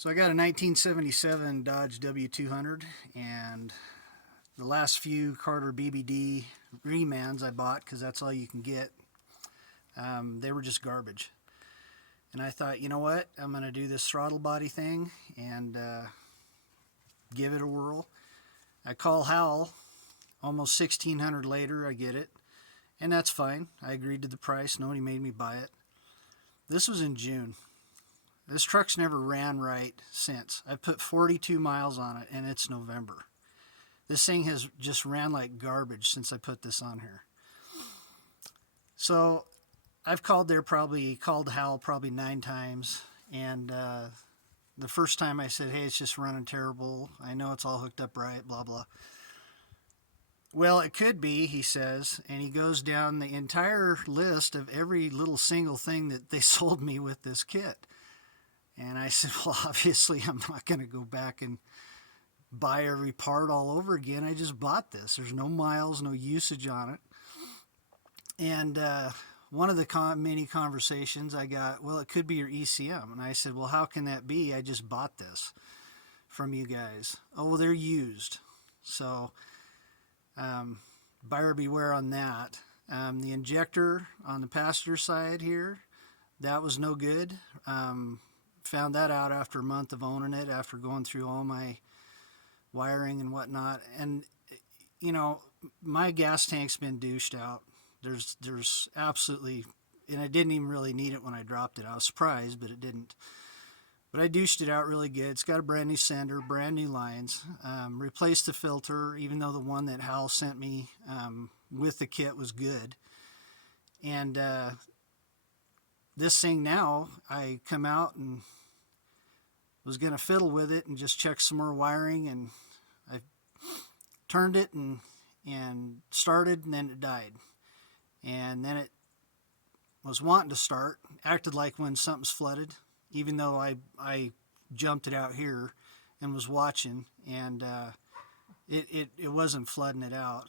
So I got a 1977 Dodge W200, and the last few Carter BBD remans I bought because that's all you can get. They were just garbage, and I thought, you know what, I'm gonna do this throttle body thing and give it a whirl. I call Howell. Almost 1,600 later, I get it, and that's fine. I agreed to the price. Nobody made me buy it. This was in June. This truck's never ran right since. I've put 42 miles on it, and it's November. This thing has just ran like garbage since I put this on here. So I've called Howell probably 9 times, and the first time I said, hey, it's just running terrible. I know it's all hooked up right, blah, blah. Well, it could be, he says, and he goes down the entire list of every little single thing that they sold me with this kit. And I said, well, obviously I'm not going to go back and buy every part all over again. I just bought this. There's no miles, no usage on it. And one of the many conversations I got, well, it could be your ECM. And I said, well, how can that be? I just bought this from you guys. Oh, well, they're used. So buyer beware on that. The injector on the passenger side here, that was no good. Found that out after a month of owning it, after going through all my wiring and whatnot. And, you know, my gas tank's been douched out. There's absolutely, and I didn't even really need it when I dropped it. I was surprised, but it didn't. But I douched it out really good. It's got a brand new sender, brand new lines. Replaced the filter, even though the one that Hal sent me with the kit was good. And this thing now, I come out and was going to fiddle with it and just check some more wiring, and I turned it and started, and then it died. And then it was wanting to start, acted like when something's flooded, even though I jumped it out here and was watching, and it wasn't flooding it out.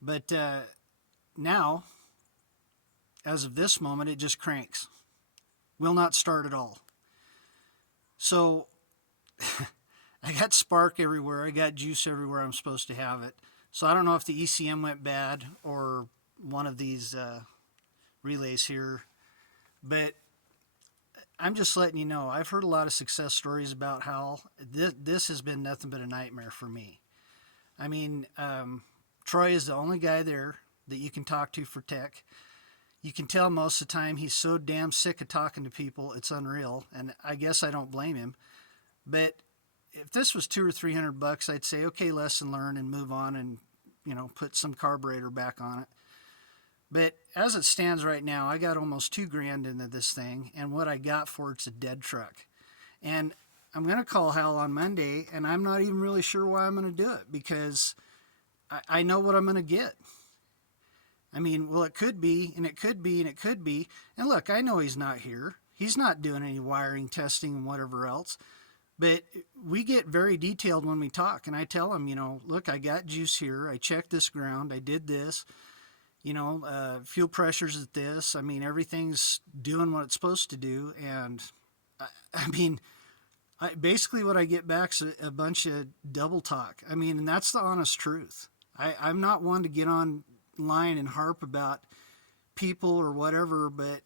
But now, as of this moment, it just cranks. Will not start at all. So I got spark everywhere. I got juice everywhere I'm supposed to have it. So I don't know if the ECM went bad or one of these relays here. But I'm just letting you know, I've heard a lot of success stories about Howell. This has been nothing but a nightmare for me. I mean, Troy is the only guy there that you can talk to for tech. You can tell most of the time he's so damn sick of talking to people, it's unreal. And I guess I don't blame him. But if this was $200 or $300, I'd say, okay, lesson learned, and move on and, you know, put some carburetor back on it. But as it stands right now, I got almost $2,000 into this thing, and what I got for it's a dead truck. And I'm going to call Hal on Monday, and I'm not even really sure why I'm going to do it, because I know what I'm going to get. I mean, well, it could be, and it could be, and it could be. And look, I know he's not here. He's not doing any wiring testing and whatever else. But we get very detailed when we talk, and I tell him, you know, look, I got juice here. I checked this ground. I did this. You know, fuel pressure's at this. I mean, everything's doing what it's supposed to do. And I mean, basically what I get back's a bunch of double talk. I mean, and that's the honest truth. I'm not one to get online and harp about people or whatever, but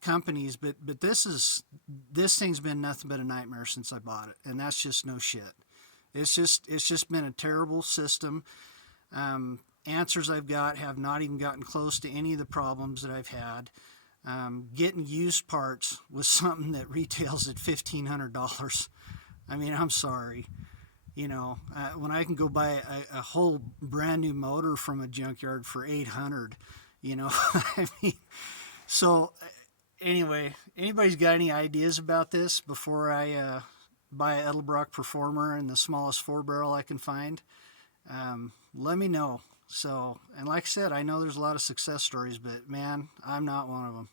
companies. But this thing's been nothing but a nightmare since I bought it, and that's just no shit. It's just been a terrible system. Answers I've got have not even gotten close to any of the problems that I've had. Getting used parts was something that retails at $1,500. I mean, I'm sorry. You know, when I can go buy a whole brand new motor from a junkyard for $800, you know, I mean, so anyway, anybody's got any ideas about this before I buy a Edelbrock Performer in the smallest 4-barrel I can find? Let me know. So, and like I said, I know there's a lot of success stories, but man, I'm not one of them.